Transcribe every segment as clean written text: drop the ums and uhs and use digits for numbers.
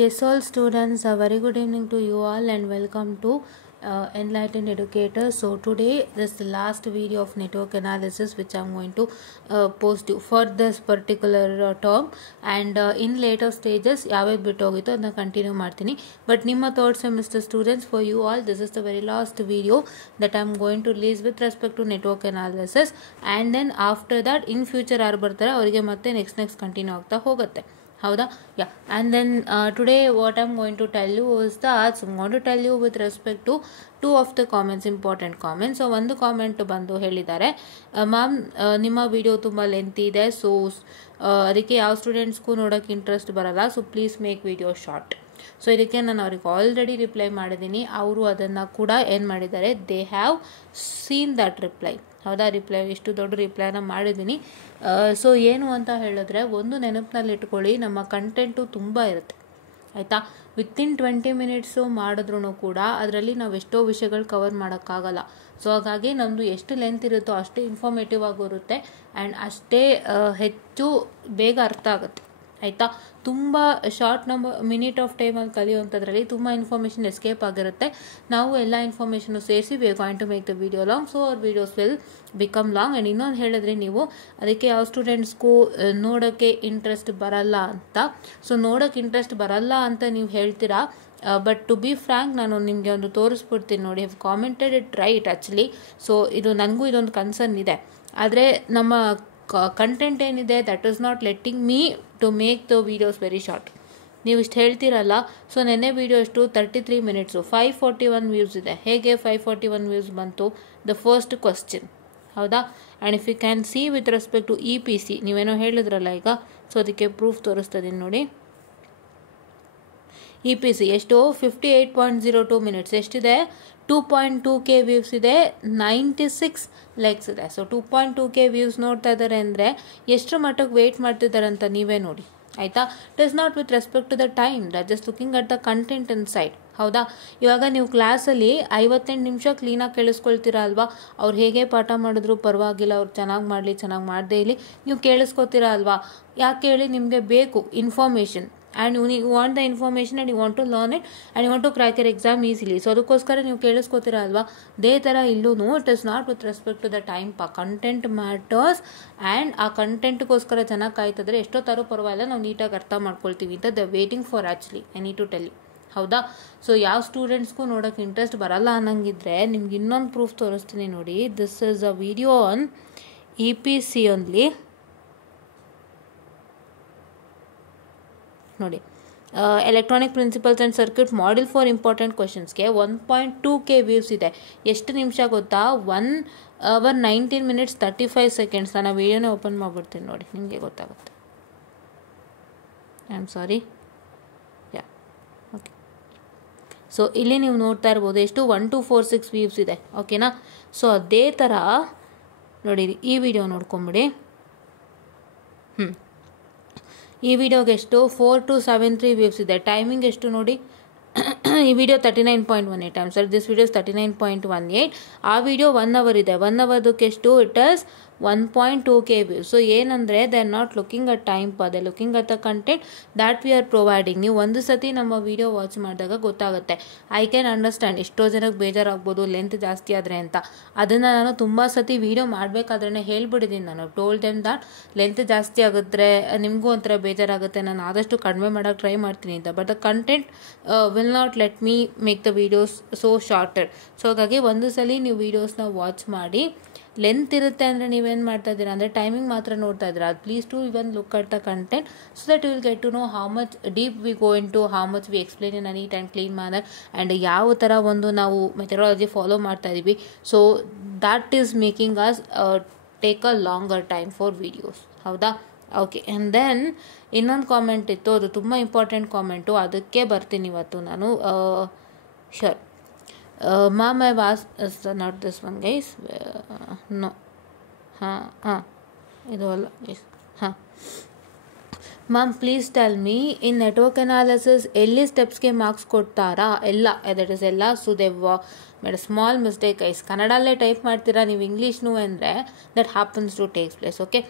Yes, all students, a very good evening to you all and welcome to Enlightened Educators. So today this is the last video of network analysis which I am going to post you for this particular term, and in later stages ಯಾವ್ಯಾವ್ದು ಬಿಟ್ಟು ಹೋಗಿತ್ತು ಅದನ್ನ continue ಮಾಡ್ತೀನಿ. But ನಿಮ್ಮ third semester students, for you all this is the very last video that I am going to release with respect to network analysis, and then after that in future ಯಾರು ಬರ್ತಾರೆ ಅವರಿಗೆ ಮತ್ತೆ next continue ಆಗ್ತಾ ಹೋಗುತ್ತೆ. ಹೌದಾ? Yeah. And then today what I'm going to tell you is that I'm going to tell you with respect to two of the comments, important comments. So ಒಂದು comment ಬಂದು ಹೇಳಿದ್ದಾರೆ, ಮ್ಯಾಮ್ ನಿಮ್ಮ video ತುಂಬ length ಇದೆ, so ಅದಕ್ಕೆ ಯಾವ ಸ್ಟೂಡೆಂಟ್ಸ್ಗೂ ನೋಡೋಕ್ಕೆ ಇಂಟ್ರೆಸ್ಟ್ ಬರಲ್ಲ, so please make video short. So ಇದಕ್ಕೆ ನಾನು ಅವ್ರಿಗೆ ಆಲ್ರೆಡಿ ರಿಪ್ಲೈ ಮಾಡಿದ್ದೀನಿ. ಅವರು ಅದನ್ನು ಕೂಡ ಏನು ಮಾಡಿದ್ದಾರೆ, they have seen that reply. ಹೌದಾ? ಇಷ್ಟು ದೊಡ್ಡ ರಿಪ್ಲೈನ ಮಾಡಿದ್ದೀನಿ. ಸೊ ಏನು ಅಂತ ಹೇಳಿದ್ರೆ, ಒಂದು ನೆನಪಿನಲ್ಲಿ ಇಟ್ಕೊಳ್ಳಿ, ನಮ್ಮ ಕಂಟೆಂಟು ತುಂಬ ಇರುತ್ತೆ ಆಯಿತಾ. ವಿತಿನ್ 20 ಮಿನಿಟ್ಸು ಮಾಡಿದ್ರೂ ಕೂಡ ಅದರಲ್ಲಿ ನಾವು ಎಷ್ಟೋ ವಿಷಯಗಳು ಕವರ್ ಮಾಡೋಕ್ಕಾಗಲ್ಲ. ಸೊ ಹಾಗಾಗಿ ನಮ್ಮದು ಎಷ್ಟು ಲೆಂತ್ ಇರುತ್ತೋ ಅಷ್ಟೇ ಇನ್ಫಾರ್ಮೇಟಿವ್ ಆಗಿರುತ್ತೆ ಆ್ಯಂಡ್ ಅಷ್ಟೇ ಹೆಚ್ಚು ಬೇಗ ಅರ್ಥ ಆಗುತ್ತೆ ಆಯಿತಾ. ತುಂಬ ಶಾರ್ಟ್ ಮಿನಿಟ್ ಆಫ್ ಟೈಮಲ್ಲಿ ಕಲಿಯುವಂಥದ್ರಲ್ಲಿ ತುಂಬ ಇನ್ಫಾರ್ಮೇಷನ್ ಎಸ್ಕೇಪ್ ಆಗಿರುತ್ತೆ. ನಾವು ಎಲ್ಲ ಇನ್ಫಾರ್ಮೇಷನ್ನು ಸೇರಿಸಿ we are going to make the video long, so our videos will become long. And ಇನ್ನೊಂದು ಹೇಳಿದ್ರೆ, ನೀವು ಅದಕ್ಕೆ ಯಾವ ಸ್ಟೂಡೆಂಟ್ಸ್ಗೂ ನೋಡೋಕ್ಕೆ ಇಂಟ್ರೆಸ್ಟ್ ಬರಲ್ಲ ಅಂತ, ಸೊ ನೋಡೋಕ್ಕೆ ಇಂಟ್ರೆಸ್ಟ್ ಬರಲ್ಲ ಅಂತ ನೀವು ಹೇಳ್ತೀರಾ. ಬಟ್ ಟು ಬಿ ಫ್ರ್ಯಾಂಕ್, ನಾನು ನಿಮಗೆ ಒಂದು ತೋರಿಸ್ಬಿಡ್ತೀನಿ ನೋಡಿ. Have commented it right actually. So ಇದು ನನಗೂ ಇದೊಂದು ಕನ್ಸರ್ನ್ ಇದೆ, ಆದರೆ ನಮ್ಮ ಕಂಟೆಂಟ್ ಏನಿದೆ that is not letting me to make the videos very short. ನೀವು ಇಷ್ಟು ಹೇಳ್ತೀರಲ್ಲ, ಸೊ ನೆನ್ನೆ ವೀಡಿಯೋ ಎಷ್ಟು 33 ಮಿನಿಟ್ಸು, 541 ವ್ಯೂಸ್ ಇದೆ. ಹೇಗೆ 541 ವ್ಯೂಸ್ ಬಂತು? The first question. ಹೌದಾ? And if you can see with respect to EPC, ನೀವೇನೋ ಹೇಳಿದ್ರಲ್ಲ ಈಗ, ಸೊ ಅದಕ್ಕೆ ಪ್ರೂಫ್ ತೋರಿಸ್ತದೀನಿ ನೋಡಿ. EPC ಎಷ್ಟು? 58.02 ಮಿನಿಟ್ಸ್. ಎಷ್ಟಿದೆ? 2.2K ವ್ಯೂಸ್ ಇದೆ, 96 ಲೈಕ್ಸ್ ಇದೆ. ಸೊ 2.2K ವ್ಯೂಸ್ ನೋಡ್ತಾ ಇದ್ದಾರೆ ಅಂದರೆ ಎಷ್ಟು ಮಟ್ಟಕ್ಕೆ ವೆಯ್ಟ್ ಮಾಡ್ತಿದ್ದಾರೆ ಅಂತ ನೀವೇ ನೋಡಿ ಆಯಿತಾ. It is not with respect to the time, that just looking at the content inside. ಹೌದಾ? ಇವಾಗ ನೀವು ಕ್ಲಾಸಲ್ಲಿ 58 ನಿಮಿಷ ಕ್ಲೀನಾಗಿ ಕೇಳಿಸ್ಕೊಳ್ತೀರಾ ಅಲ್ವಾ? ಅವ್ರು ಹೇಗೆ ಪಾಠ ಮಾಡಿದ್ರು ಪರವಾಗಿಲ್ಲ, ಅವ್ರು ಚೆನ್ನಾಗಿ ಮಾಡಲಿ ಚೆನ್ನಾಗಿ ಮಾಡದೇ ಇಲ್ಲಿ, ನೀವು ಕೇಳಿಸ್ಕೊತೀರಾ ಅಲ್ವಾ? ಯಾಕೆ ಹೇಳಿ? ನಿಮಗೆ ಬೇಕು information, and you want the information and you want to learn it and you want to crack your exam easily. So ಅದಕ್ಕೋಸ್ಕರ ನೀವು ಕೇಳಿಸ್ಕೋತೀರ ಅಲ್ವಾ? ಅದೇ ಥರ ಇಲ್ಲೂ it is not with respect to the time. Content matters, and ಆ ಕಂಟೆಂಟ್ಗೋಸ್ಕರ ಚೆನ್ನಾಗಿ ಕಾಯ್ತಿದ್ರೆ ಎಷ್ಟೋ ಥರ ಪರವಾಗಿಲ್ಲ, ನಾವು ನೀಟಾಗಿ ಅರ್ಥ ಮಾಡ್ಕೊಳ್ತೀವಿ ಅಂತ the waiting for actually I need to tell you. ಹೌದಾ? ಸೊ ಯಾವ ಸ್ಟೂಡೆಂಟ್ಸ್ಗೂ ನೋಡೋಕ್ಕೆ ಇಂಟ್ರೆಸ್ಟ್ ಬರಲ್ಲ ಅನ್ನಂಗಿದ್ರೆ ನಿಮ್ಗೆ ಇನ್ನೊಂದು ಪ್ರೂಫ್ ತೋರಿಸ್ತೀನಿ ನೋಡಿ. This is a video on EPC only ನೋಡಿ. Electronic principles and circuit model for important ಕ್ವಶನ್ಸ್ಗೆ 1.2K ವ್ಯೂಸ್ ಇದೆ. ಎಷ್ಟು ನಿಮಿಷ ಗೊತ್ತಾ? 1 hour 19 minutes 35 seconds. ನಾನು ವಿಡಿಯೋನೇ ಓಪನ್ ಮಾಡಿಬಿಡ್ತೀನಿ ನೋಡಿ, ನಿಮಗೆ ಗೊತ್ತಾಗುತ್ತೆ. I am sorry. Yeah, okay. So ಇಲ್ಲಿ ನೀವು ನೋಡ್ತಾ ಇರ್ಬೋದು ಎಷ್ಟು 1246 ವ್ಯೂಸ್ ಇದೆ. ಓಕೆನಾ? ಸೊ ಅದೇ ಥರ ನೋಡಿ, ಈ ವಿಡಿಯೋ ನೋಡ್ಕೊಂಬಿಡಿ. ಈ ವಿಡಿಯೋಗೆ ಎಷ್ಟು? 4273 ವ್ಯೂಸ್ ಇದೆ. ಟೈಮಿಂಗ್ ಎಷ್ಟು ನೋಡಿ? ಈ video 39.18. I am sorry, this video 39.18. ಆ ವಿಡಿಯೋ 1 hour ಇದೆ. 1 hourದಕ್ಕೆ ಎಷ್ಟು? It is 1.2K views. So ಏನಂದರೆ they are not looking at time, they looking at the content that we are providing. ನೀವು ಒಂದು ಸತಿ ನಮ್ಮ ವಿಡಿಯೋ ವಾಚ್ ಮಾಡಿದಾಗ ಗೊತ್ತಾಗುತ್ತೆ. ಐ ಕ್ಯಾನ್ ಅಂಡರ್ಸ್ಟ್ಯಾಂಡ್ ಎಷ್ಟೋ ಜನಕ್ಕೆ ಬೇಜಾರಾಗ್ಬೋದು ಲೆಂತ್ ಜಾಸ್ತಿ ಆದರೆ ಅಂತ. ಅದನ್ನು ನಾನು ತುಂಬ ಸತಿ ವಿಡಿಯೋ ಮಾಡಬೇಕಾದ್ರೆ ಹೇಳ್ಬಿಟ್ಟಿದ್ದೀನಿ. ನಾನು ಟೋಲ್ಡ್ ದೆಮ್ ದ್ಯಾಟ್ ಲೆಂತ್ ಜಾಸ್ತಿ ಆಗುತ್ತೆ, ನಿಮಗೂ ಒಂಥರ ಬೇಜಾರಾಗುತ್ತೆ, ನಾನು ಆದಷ್ಟು ಕಡಿಮೆ ಮಾಡೋಕ್ಕೆ ಟ್ರೈ ಮಾಡ್ತೀನಿ ಅಂತ. But the content will not let me make the videos so sorted. So ಹಾಗಾಗಿ ಒಂದು ಸಲ ನೀವು ವೀಡಿಯೋಸ್ನ ವಾಚ್ ಮಾಡಿ. ಲೆಂತ್ ಇರುತ್ತೆ ಅಂದರೆ ನೀವೇನು ಮಾಡ್ತಾ ಇದ್ದೀರಾ ಅಂದರೆ ಟೈಮಿಂಗ್ ಮಾತ್ರ ನೋಡ್ತಾ ಇದ್ದೀರಾ. Please to even look at the content so that you will get to know how much deep we go into, how much we explain in a neat and clean manner, and ಯಾವ ಥರ ಒಂದು ನಾವು methodology follow ಮಾಡ್ತಾ ಇದ್ದೀವಿ. So that is making us take a longer time for videos. ಹೌದಾ? Okay. And then ಇನ್ನೊಂದು comment ಇತ್ತು, ಅದು ತುಂಬ ಇಂಪಾರ್ಟೆಂಟ್ ಕಾಮೆಂಟು, ಅದಕ್ಕೆ ಬರ್ತೀನಿ ಇವತ್ತು ನಾನು. Sure ma'am, I've asked, not this one guys, no, ಇದು ಅಲ್ಲ guys. Ma'am please tell me, in network analysis ಎಲ್ಲಿ ಸ್ಟೆಪ್ಸ್ಗೆ ಮಾರ್ಕ್ಸ್ ಕೊಡ್ತಾರಾ? ಎಲ್ಲ ದಟ್ ಇಸ್ ಎಲ್ಲ. So they made small mistake guys. ಕನ್ನಡಲ್ಲೇ ಟೈಪ್ ಮಾಡ್ತೀರಾ ನೀವು, ಇಂಗ್ಲೀಷ್ನು ಅಂದರೆ that happens to takes place. Okay,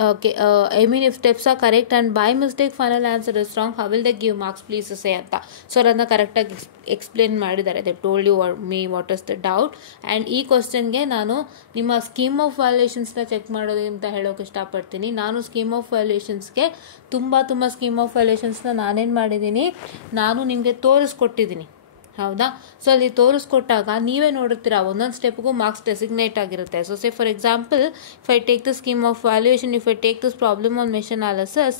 Okay, I mean if steps are correct and by mistake final answer is wrong, how will they give marks, please say ಅಂತ. So ಅದನ್ನು ಕರೆಕ್ಟಾಗಿ explain ಮಾಡಿದ್ದಾರೆ. They told you me what is the doubt. And ಈ ಕ್ವಶನ್ಗೆ ನಾನು ನಿಮ್ಮ scheme of ವ್ಯಾಲ್ಯೂಷನ್ಸ್ನ check ಮಾಡೋದು ಅಂತ ಹೇಳೋಕೆ ಇಷ್ಟಪಡ್ತೀನಿ. ನಾನು ಸ್ಕೀಮ್ ಆಫ್ ವ್ಯಾಲ್ಯೂಷನ್ಸ್ಗೆ ತುಂಬ ಸ್ಕೀಮ್ ಆಫ್ ವ್ಯಾಲ್ಯೂಷನ್ಸ್ನ ನಾನೇನು ಮಾಡಿದ್ದೀನಿ, ನಾನು ನಿಮಗೆ ತೋರಿಸ್ಕೊಟ್ಟಿದ್ದೀನಿ. ಹೌದಾ? ಸೊ ಅಲ್ಲಿ ತೋರಿಸ್ಕೊಟ್ಟಾಗ ನೀವೇ ನೋಡುತ್ತೀರಾ ಒಂದೊಂದು ಸ್ಟೆಪ್ಗೂ ಮಾರ್ಕ್ಸ್ ಡೆಸಿಗ್ನೇಟ್ ಆಗಿರುತ್ತೆ. So say for example, if I take the scheme of valuation, if I take this problem on mesh analysis,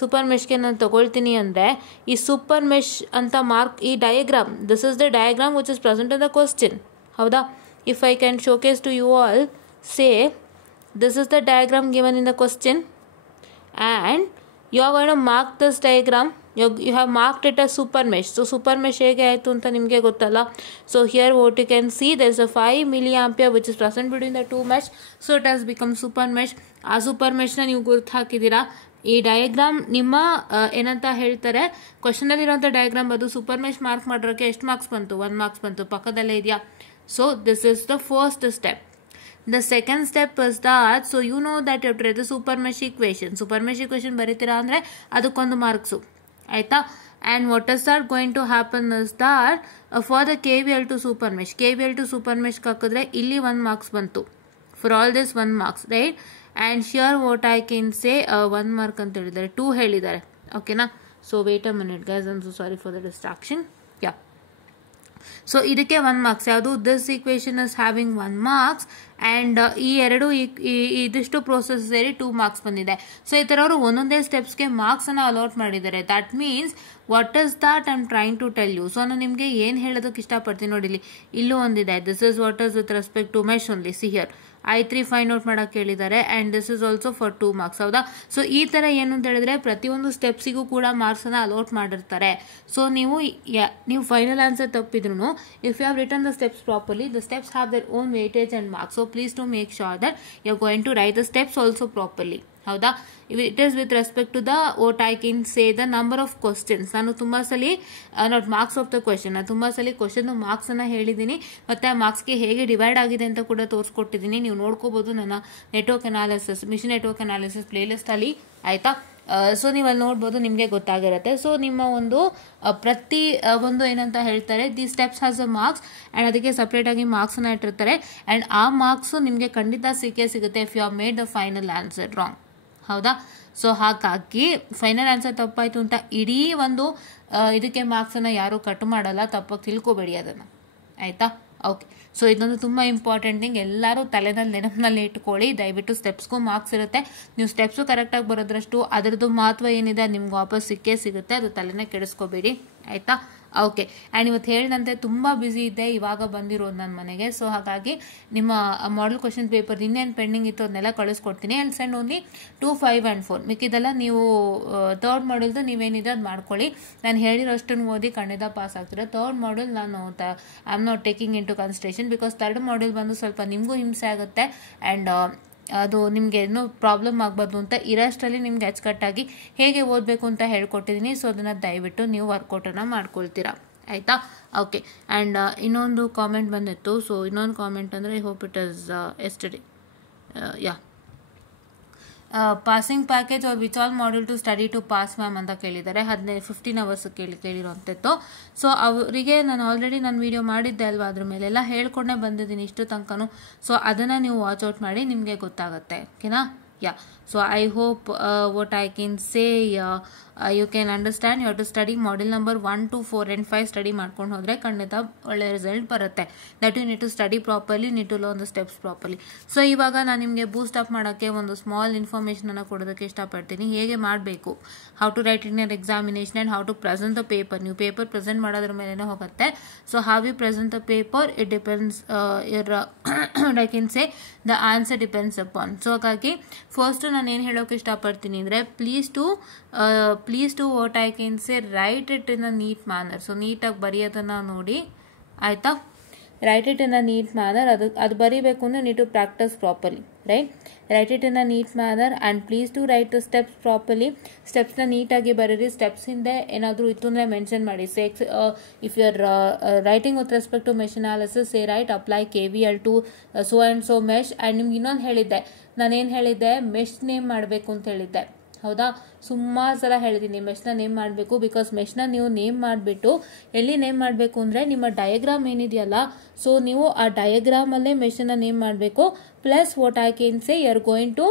super ಮೆಶ್ಗೆ ನಾನು ತಗೊಳ್ತೀನಿ ಅಂದರೆ ಈ ಸೂಪರ್ ಮೆಶ್ ಅಂತ ಮಾರ್ಕ್, ಈ diagram, this is the diagram which is present in the question. ಹೌದಾ? If I can showcase to you all, say this is the diagram given in the question and you are going to mark this diagram. You have marked it as super mesh. So super mesh ಹೇಗೆ ಆಯಿತು ಅಂತ ನಿಮಗೆ ಗೊತ್ತಲ್ಲ. So here what you can see, there is a 5 milliampere which is present between the two mesh. So it has become super mesh. ಆ super ಮೆಶ್ನ ನೀವು ಗುರುತು ಹಾಕಿದ್ದೀರಾ. ಈ ಡಯಾಗ್ರಾಮ್ ನಿಮ್ಮ ಏನಂತ ಹೇಳ್ತಾರೆ, ಕ್ವಶನಲ್ಲಿರೋಂಥ ಡಯಾಗ್ರಾಮ್ ಅದು ಸೂಪರ್ ಮೆಶ್ ಮಾರ್ಕ್ ಮಾಡೋಕ್ಕೆ ಎಷ್ಟು ಮಾರ್ಕ್ಸ್ ಬಂತು? 1 ಮಾರ್ಕ್ಸ್ ಬಂತು. ಪಕ್ಕದಲ್ಲೇ ಇದೆಯಾ? So this is the first step. The second step is that, so you know that you have to write the super mesh equation. Super mesh equation ಬರೀತೀರಾ ಅಂದರೆ ಅದಕ್ಕೊಂದು marks. ಆಯಿತಾ? And what is that going to happen is that for the KVL to super mesh, KVL to super ಮೆಶ್ಗೆ ಹಾಕಿದ್ರೆ ಇಲ್ಲಿ 1 marks ಬಂತು. For all this 1 marks, right? And sheer what I can say 1 mark ಅಂತ ಹೇಳಿದ್ದಾರೆ, 2 ಹೇಳಿದ್ದಾರೆ. ಓಕೆನಾ? So wait a minute guys, I am so sorry for the distraction. Yeah, so ಇದಕ್ಕೆ 1 ಮಾರ್ಕ್ಸ್. ಯಾವುದು? This equation is having 1 marks and ಈ ಎರಡು ಇದಿಷ್ಟು ಪ್ರೋಸೆಸ್ ಸೇರಿ 2 ಮಾರ್ಕ್ಸ್ ಬಂದಿದೆ. ಸೊ ಈ ಥರ ಅವರು ಒಂದೊಂದೇ ಸ್ಟೆಪ್ಸ್ಗೆ ಮಾರ್ಕ್ಸನ್ನು ಅಲಾಟ್ ಮಾಡಿದ್ದಾರೆ. That means what is that I am trying to tell you. So ನಾನು ನಿಮಗೆ ಏನು ಹೇಳೋದಕ್ಕೆ ಇಷ್ಟಪಡ್ತೀನಿ ನೋಡಿಲಿ, ಇಲ್ಲೂ ಒಂದಿದೆ. This is what is with respect to mesh only. See here I3 find out ಮಾಡೋಕ್ಕೆ ಹೇಳಿದ್ದಾರೆ and this is also for 2 marks. ಹೌದಾ? ಸೊ ಈ ಥರ ಏನು ಅಂತ ಹೇಳಿದ್ರೆ ಪ್ರತಿಯೊಂದು ಸ್ಟೆಪ್ಸಿಗೂ ಕೂಡ ಮಾರ್ಕ್ಸನ್ನು ಅಲಾಟ್ ಮಾಡಿರ್ತಾರೆ. ಸೊ ನೀವು ಫೈನಲ್ ಆನ್ಸರ್ ತಪ್ಪಿದ್ರು, if you have return the steps properly, the steps have their own weightage and marks. So please to make sure that you are going to write the steps also properly. ಹೌದಾ? It is with respect to the what I can say the number of questions. ನಾನು ತುಂಬ ಸಲ not marks of the question, ನಾನು ತುಂಬ ಸಲ question ಮಾರ್ಕ್ಸನ್ನು ಹೇಳಿದ್ದೀನಿ ಮತ್ತು ಆ ಮಾರ್ಕ್ಸ್ಗೆ ಹೇಗೆ ಡಿವೈಡ್ ಆಗಿದೆ ಅಂತ ಕೂಡ ತೋರಿಸ್ಕೊಟ್ಟಿದ್ದೀನಿ. ನೀವು ನೋಡ್ಕೋಬೋದು ನನ್ನ network analysis, mission network analysis ಪ್ಲೇಲಿಸ್ಟಲ್ಲಿ. ಆಯಿತಾ? ಸೊ ನೀವು ಅಲ್ಲಿ ನೋಡ್ಬೋದು, ನಿಮಗೆ ಗೊತ್ತಾಗಿರುತ್ತೆ. ಸೊ ನಿಮ್ಮ ಒಂದು ಪ್ರತಿ ಒಂದು ಏನಂತ ಹೇಳ್ತಾರೆ, the steps has a marks and ಅದಕ್ಕೆ ಸಪ್ರೇಟಾಗಿ ಮಾರ್ಕ್ಸನ್ನು ಇಟ್ಟಿರ್ತಾರೆ ಆ್ಯಂಡ್ ಆ ಮಾರ್ಕ್ಸು ನಿಮಗೆ ಖಂಡಿತ ಸಿಗುತ್ತೆ if you are made the final answer wrong. ಹೌದಾ? ಸೊ ಹಾಗಾಗಿ ಫೈನಲ್ ಆನ್ಸರ್ ತಪ್ಪಾಯಿತು ಅಂತ ಇಡೀ ಒಂದು ಇದಕ್ಕೆ ಮಾರ್ಕ್ಸನ್ನು ಯಾರೂ ಕಟ್ ಮಾಡಲ್ಲ, ತಪ್ಪಾಗಿ ತಿಳ್ಕೊಬೇಡಿ ಅದನ್ನು. ಆಯಿತಾ? ಓಕೆ. ಸೊ ಇದೊಂದು ತುಂಬ ಇಂಪಾರ್ಟೆಂಟ್ ಥಿಂಗ್, ಎಲ್ಲರೂ ತಲೆನಲ್ಲಿ ನೆನಪಿನಲ್ಲಿ ಇಟ್ಕೊಳ್ಳಿ. ದಯವಿಟ್ಟು ಸ್ಟೆಪ್ಸ್ಗೂ ಮಾರ್ಕ್ಸ್ ಇರುತ್ತೆ. ನೀವು ಸ್ಟೆಪ್ಸು ಕರೆಕ್ಟಾಗಿ ಬರೋದ್ರಷ್ಟು ಅದರದ್ದು ಮಹತ್ವ ಏನಿದೆ ನಿಮ್ಗೆ ವಾಪಸ್ ಸಿಗುತ್ತೆ. ಅದು ತಲೆನೇ ಕೆಡಿಸ್ಕೋಬೇಡಿ. ಆಯಿತಾ? ಓಕೆ. ಆ್ಯಂಡ್ ಇವತ್ತು ಹೇಳಿದಂತೆ ತುಂಬ ಬ್ಯುಸಿ ಇದ್ದೆ, ಇವಾಗ ಬಂದಿರೋದು ನನ್ನ ಮನೆಗೆ. ಸೊ ಹಾಗಾಗಿ ನಿಮ್ಮ ಮಾಡೆಲ್ ಕ್ವಶನ್ ಪೇಪರ್ ಇನ್ನೇನು ಪೆಂಡಿಂಗ್ ಇತ್ತು ಅದನ್ನೆಲ್ಲ ಕಳಿಸ್ಕೊಡ್ತೀನಿ. And send only 2, 5 and 4. ಮಿಕ್ಕಿದೆಲ್ಲ ನೀವು ಥರ್ಡ್ ಮಾಡೆಲ್ದು ನೀವೇನಿದೆ ಅದು ಮಾಡ್ಕೊಳ್ಳಿ. ನಾನು ಹೇಳಿರೋಷ್ಟನ್ನು ಓದಿ ಖಂಡಿತ ಪಾಸ್ ಆಗ್ತೀರ. ಥರ್ಡ್ ಮಾಡೆಲ್ ನಾನು I am not taking into consideration because third model ಬಂದು ಸ್ವಲ್ಪ ನಿಮಗೂ ಹಿಂಸೆ ಆಗುತ್ತೆ ಆ್ಯಂಡ್ ಅದು ನಿಮಗೆ ಏನೂ ಪ್ರಾಬ್ಲಮ್ ಆಗಬಾರ್ದು ಅಂತ ಇರೋಷ್ಟರಲ್ಲಿ ನಿಮ್ಗೆ ಅಚ್ಚುಕಟ್ಟಾಗಿ ಹೇಗೆ ಓದಬೇಕು ಅಂತ ಹೇಳ್ಕೊಟ್ಟಿದ್ದೀನಿ. ಸೊ ಅದನ್ನು ದಯವಿಟ್ಟು ನೀವು ವರ್ಕೌಟನ್ನು ಮಾಡ್ಕೊಳ್ತೀರಾ. ಆಯಿತಾ? ಓಕೆ. ಆ್ಯಂಡ್ ಇನ್ನೊಂದು ಕಾಮೆಂಟ್ ಬಂದಿತ್ತು. ಸೊ ಇನ್ನೊಂದು ಕಾಮೆಂಟ್ ಅಂದರೆ I hope it is yesterday. Yeah, passing package ಅವ್ರು which all module to study to pass ma'am ಅಂತ ಕೇಳಿದ್ದಾರೆ. 15 ಅವರ್ಸ್ ಕೇಳಿರೋಂಥದ್ದು. ಸೊ ಅವರಿಗೆ ನಾನು ಆಲ್ರೆಡಿ ನಾನು ವಿಡಿಯೋ ಮಾಡಿದ್ದೆ ಅಲ್ವಾ, ಅದ್ರ ಮೇಲೆಲ್ಲ ಹೇಳ್ಕೊಂಡೇ ಬಂದಿದ್ದೀನಿ ಇಷ್ಟು ತನಕನೂ. ಸೊ ಅದನ್ನು ನೀವು ವಾಚ್ಔಟ್ ಮಾಡಿ, ನಿಮಗೆ ಗೊತ್ತಾಗುತ್ತೆ. ಓಕೆನಾ? ಯಾ. So I hope what I can say you can understand. You have to study model number 1, 2, 4 and 5 study ಮಾಡ್ಕೊಂಡು ಹೋದರೆ ಖಂಡಿತ ಒಳ್ಳೆ ರಿಸಲ್ಟ್ ಬರುತ್ತೆ. That you need to study properly, need to learn the steps properly. So ಇವಾಗ ನಾನು ನಿಮಗೆ ಬೂಸ್ಟ್ up ಮಾಡೋಕ್ಕೆ ಒಂದು ಸ್ಮಾಲ್ ಇನ್ಫಾರ್ಮೇಷನನ್ನು ಕೊಡೋದಕ್ಕೆ ಇಷ್ಟಪಡ್ತೀನಿ. ಹೇಗೆ ಮಾಡಬೇಕು, how to write in your examination and how to present the paper. ನೀವು ಪೇಪರ್ ಪ್ರೆಸೆಂಟ್ ಮಾಡೋದ್ರ ಮೇಲೇ ಹೋಗುತ್ತೆ. So how you present the paper it depends your I can say the answer depends upon. So ಹಾಗಾಗಿ first ನಾನು ಏನು ಹೇಳೋಕೆ ಇಷ್ಟಪಡ್ತೀನಿ ಅಂದರೆ please to what I can say write it in a neat manner. So ನೀಟಾಗಿ ಬರೆಯೋದನ್ನು ನೋಡಿ. ಆಯಿತಾ? write it in a neat manner. ಅದು ಬರಿಬೇಕು ಅಂದರೆ need to practice properly, right? Write it in a neat manner and please do write the steps properly. ಸ್ಟೆಪ್ಸ್ನ ನೀಟಾಗಿ ಬರೀರಿ. Steps ಹಿಂದೆ ಏನಾದರೂ ಇತ್ತು ಅಂದರೆ ಮೆನ್ಷನ್ ಮಾಡಿ. Say if you are writing with respect to mesh analysis, say write apply KVL to so and so mesh. And ನಿಮ್ಗೆ ಇನ್ನೊಂದು ಹೇಳಿದ್ದೆ, ನಾನೇನು ಹೇಳಿದ್ದೆ, ಮೆಶ್ ನೇಮ್ ಮಾಡಬೇಕು ಅಂತ ಹೇಳಿದ್ದೆ, ಹೌದಾ? ಸುಮಾರು ಸಲ ಹೇಳಿದ್ದೀನಿ ಮೆಶ್ನ ನೇಮ್ ಮಾಡಬೇಕು. ಬಿಕಾಸ್ ಮೆಶ್ನ ನೀವು ನೇಮ್ ಮಾಡಿಬಿಟ್ಟು ಎಲ್ಲಿ ನೇಮ್ ಮಾಡಬೇಕು ಅಂದರೆ ನಿಮ್ಮ ಡಯಾಗ್ರಾಮ್ ಏನಿದೆಯಲ್ಲ, ಸೊ ನೀವು ಆ ಡಯಾಗ್ರಾಮಲ್ಲೇ ಮೆಶ್ನ ನೇಮ್ ಮಾಡಬೇಕು. Plus what I can say, you are going to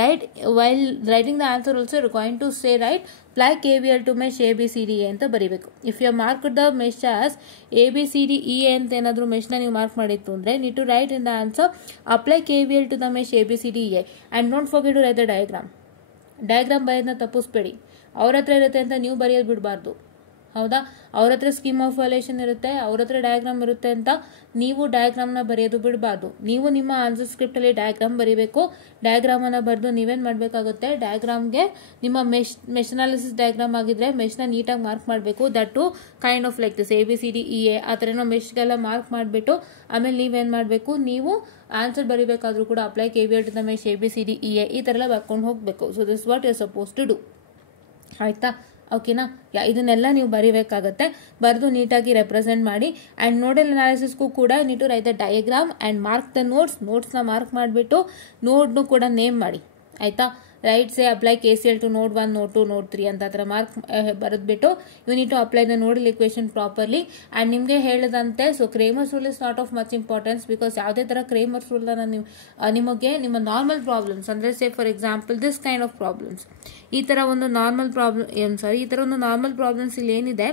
write while writing the answer also you are going to say write apply KVL to mesh ABCDE ಅಂತ ಬರೀಬೇಕು. If you mark the mesh as ABCDE ಅಂತ ಏನಾದರೂ ಮೆಶ್ನ ನೀವು mark ಮಾಡಿತ್ತು ಅಂದರೆ need to write in the answer apply KVL to the mesh ABCDE and don't forget to write the diagram ಬರೆಯೋದನ್ನ ತಪ್ಪಿಸ್ಬೇಡಿ. ಅವ್ರ ಹತ್ರ ಇರುತ್ತೆ ಅಂತ ನೀವು ಬರೆಯೋದು ಬಿಡಬಾರ್ದು, ಹೌದಾ? ಅವ್ರ ಹತ್ರ ಸ್ಕೀಮ್ ಆಫ್ ವ್ಯಾಲ್ಯೂಯೇಷನ್ ಇರುತ್ತೆ, ಅವ್ರ ಹತ್ರ ಡಯಾಗ್ರಾಮ್ ಇರುತ್ತೆ ಅಂತ ನೀವು ಡಯಾಗ್ರಾಮ್ನ ಬರೆಯೋದು ಬಿಡಬಾರ್ದು. ನೀವು ನಿಮ್ಮ ಆನ್ಸರ್ ಸ್ಕ್ರಿಪ್ಟಲ್ಲಿ ಡಯಾಗ್ರಾಮ್ ಬರೀಬೇಕು. ಡಯಾಗ್ರಾಮನ್ನು ಬರೆದು ನೀವೇನು ಮಾಡಬೇಕಾಗುತ್ತೆ, ಡಯಾಗ್ರಾಮ್ಗೆ ನಿಮ್ಮ ಮೆಶ್ ಅನಾಲಿಸಿಸ್ ಡಯಾಗ್ರಾಮ್ ಆಗಿದ್ರೆ ಮೆಶ್ನ ನೀಟಾಗಿ ಮಾರ್ಕ್ ಮಾಡಬೇಕು. That to kind of like this ABCDE ಆ ಥರನೋ ಮೆಶ್ಗೆಲ್ಲ ಮಾರ್ಕ್ ಮಾಡಿಬಿಟ್ಟು ಆಮೇಲೆ ನೀವೇನು ಮಾಡಬೇಕು, ನೀವು ಆನ್ಸರ್ ಬರೀಬೇಕಾದ್ರೂ ಕೂಡ apply KVL to the mesh ABCDE ಈ ಥರ ಎಲ್ಲ ಬರ್ಕೊಂಡು ಹೋಗಬೇಕು. So this what you suppose to do, ಆಯಿತಾ? ಓಕೆನಾ? ಇದನ್ನೆಲ್ಲ ನೀವು ಬರೀಬೇಕಾಗತ್ತೆ. ಬರೆದು ನೀಟಾಗಿ ರೆಪ್ರೆಸೆಂಟ್ ಮಾಡಿ. ಆ್ಯಂಡ್ ನೋಡಲ್ ಅನಾಲಿಸಿಸ್ಗೂ ಕೂಡ need to write the diagram and mark the ನೋಟ್ಸ್ನ ಮಾರ್ಕ್ ಮಾಡಿಬಿಟ್ಟು ನೋಡ್ನು ಕೂಡ ನೇಮ್ ಮಾಡಿ, ಆಯಿತಾ? Write say apply KCL to node 1 node 2 node 3 ಅಂತ ಥರ ಮಾರ್ಕ್ ಬರೆದ್ಬಿಟ್ಟು you need to apply the nodal equation properly. And ನಿಮಗೆ ಹೇಳಿದಂತೆ so Cramer's rule is not of much importance. Because ಯಾವುದೇ ಥರ ಕ್ರೇಮರ್ಸ್ ರೂಲ್ನ ನಿಮಗೆ ನಿಮ್ಮ ನಾರ್ಮಲ್ ಪ್ರಾಬ್ಲಮ್ಸ್ ಅಂದರೆ say for example this kind of problems, ಈ ಥರ ಒಂದು ನಾರ್ಮಲ್ ಈ ಥರ ಒಂದು ನಾರ್ಮಲ್ ಪ್ರಾಬ್ಲಮ್ಸ್ ಇಲ್ಲಿ ಏನಿದೆ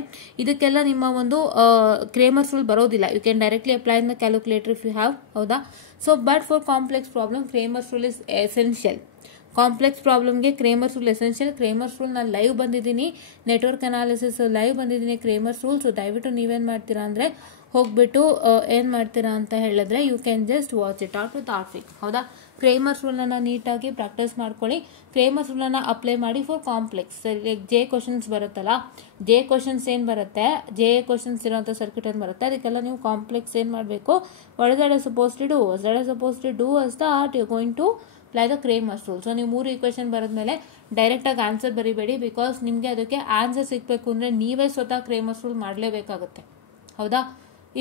ಇದಕ್ಕೆಲ್ಲ ನಿಮ್ಮ ಒಂದು ಕ್ರೇಮರ್ಸ್ ರೂಲ್ ಬರೋದಿಲ್ಲ. You can directly apply in the calculator if you have, ಹೌದಾ? So but for complex problem Cramer's rule is essential. Complex ಪ್ರಾಬ್ಲಮ್ಗೆ Cramer's rule essential. Cramer's rule ನಾನು ಲೈವ್ ಬಂದಿದ್ದೀನಿ, ನೆಟ್ವರ್ಕ್ ಅನಾಲಿಸಿಸ್ ಲೈವ್ ಬಂದಿದ್ದೀನಿ Cramer's rule. So ದಯವಿಟ್ಟು ನೀವೇನು ಮಾಡ್ತೀರಾ ಅಂದರೆ ಹೋಗ್ಬಿಟ್ಟು ಏನು ಮಾಡ್ತೀರಾ ಅಂತ ಹೇಳಿದ್ರೆ you can just watch it out with outfit, ಹೌದಾ? ಕ್ರೇಮರ್ಸ್ ರೂಲನ್ನು ನೀಟಾಗಿ ಪ್ರಾಕ್ಟೀಸ್ ಮಾಡ್ಕೊಳ್ಳಿ. ಕ್ರೇಮರ್ಸ್ ರೂಲನ್ನು ಅಪ್ಲೈ ಮಾಡಿ ಫಾರ್ ಕಾಂಪ್ಲೆಕ್ಸ್. ಸರಿ, ಜೆ ಕ್ವಶನ್ಸ್ ಬರುತ್ತಲ್ಲ, ಜೆ ಕ್ವಶನ್ಸ್ ಏನು ಬರುತ್ತೆ, ಜೆ ಕ್ವಶನ್ಸ್ ಇರೋಂಥ ಸರ್ಕ್ಯೂಟ್ ಏನು ಬರುತ್ತೆ, ಅದಕ್ಕೆಲ್ಲ ನೀವು ಕಾಂಪ್ಲೆಕ್ಸ್ ಏನು ಮಾಡಬೇಕು, what is that is suppose to do, that is suppose to do as the art you going to apply the Cramer's rule. So ನೀವು 3 ಈಕ್ವೇಷನ್ ಬರೋದ್ಮೇಲೆ ಡೈರೆಕ್ಟಾಗಿ ಆನ್ಸರ್ ಬರೀಬೇಡಿ. ಬಿಕಾಸ್ ನಿಮಗೆ ಅದಕ್ಕೆ ಆನ್ಸರ್ ಸಿಗಬೇಕು ಅಂದರೆ ನೀವೇ ಸ್ವತಃ ಕ್ರೇಮರ್ಸ್ ರೂಲ್ ಮಾಡಲೇಬೇಕಾಗುತ್ತೆ, ಹೌದಾ?